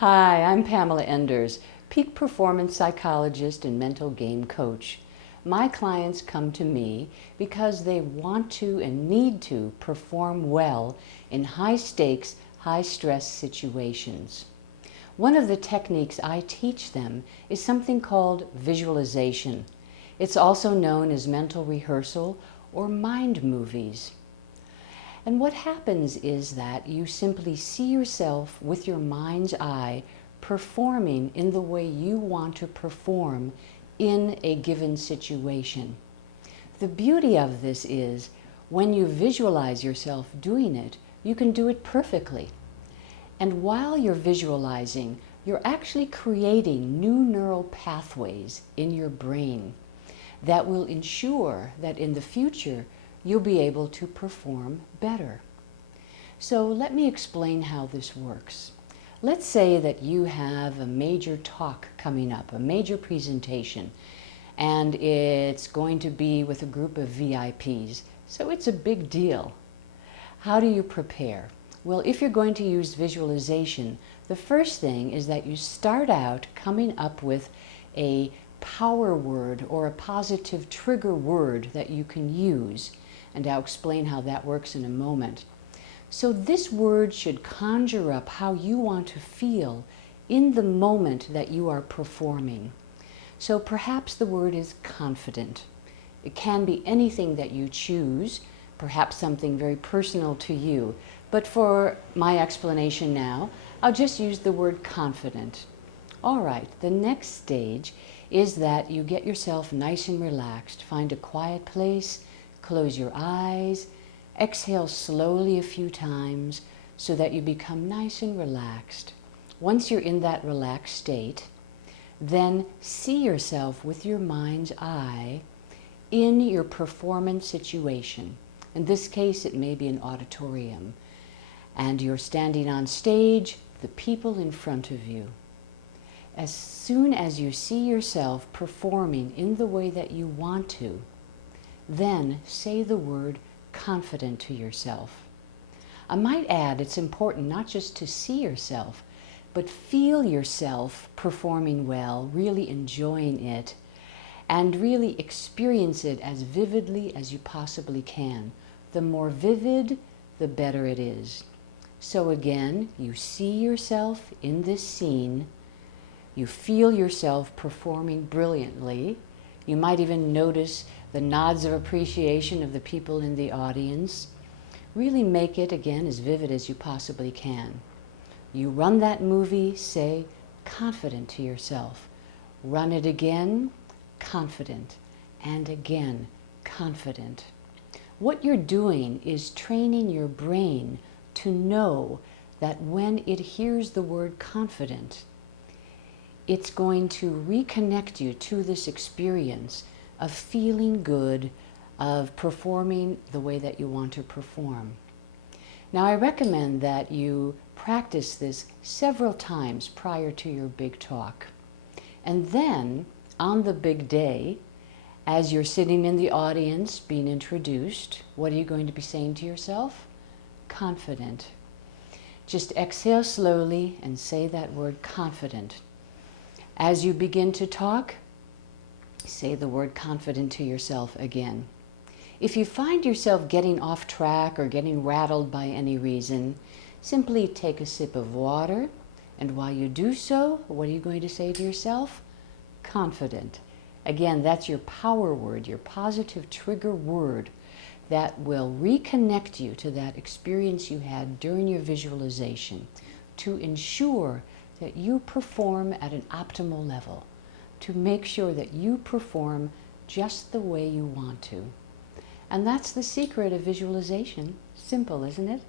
Hi, I'm Pamela Enders, peak performance psychologist and mental game coach. My clients come to me because they want to and need to perform well in high-stakes, high-stress situations. One of the techniques I teach them is something called visualization. It's also known as mental rehearsal or mind movies. And what happens is that you simply see yourself with your mind's eye performing in the way you want to perform in a given situation. The beauty of this is when you visualize yourself doing it, you can do it perfectly. And while you're visualizing, you're actually creating new neural pathways in your brain that will ensure that in the future you'll be able to perform better. So let me explain how this works. Let's say that you have a major talk coming up, a major presentation, and it's going to be with a group of VIPs, so it's a big deal. How do you prepare? Well, if you're going to use visualization, the first thing is that you start out coming up with a power word or a positive trigger word that you can use. And I'll explain how that works in a moment. So this word should conjure up how you want to feel in the moment that you are performing. So perhaps the word is confident. It can be anything that you choose, perhaps something very personal to you. But for my explanation now, I'll just use the word confident. All right, the next stage is that you get yourself nice and relaxed. Find a quiet place. Close your eyes, exhale slowly a few times so that you become nice and relaxed. Once you're in that relaxed state, then see yourself with your mind's eye in your performance situation. In this case, it may be an auditorium, and you're standing on stage, the people in front of you. As soon as you see yourself performing in the way that you want to, then say the word confident to yourself. I might add it's important not just to see yourself, but feel yourself performing well, really enjoying it, and really experience it as vividly as you possibly can. The more vivid, the better it is. So again, you see yourself in this scene, you feel yourself performing brilliantly. You might even notice the nods of appreciation of the people in the audience. Really make it, again, as vivid as you possibly can. You run that movie, say, confident to yourself. Run it again, confident. And again, confident. What you're doing is training your brain to know that when it hears the word confident, it's going to reconnect you to this experience of feeling good, of performing the way that you want to perform. Now, I recommend that you practice this several times prior to your big talk. And then, on the big day, as you're sitting in the audience being introduced, what are you going to be saying to yourself? Confident. Just exhale slowly and say that word confident. As you begin to talk, say the word confident to yourself again. If you find yourself getting off track or getting rattled by any reason, simply take a sip of water, and while you do so, what are you going to say to yourself? Confident. Again, that's your power word, your positive trigger word that will reconnect you to that experience you had during your visualization to ensure that you perform at an optimal level, to make sure that you perform just the way you want to. And that's the secret of visualization. Simple, isn't it?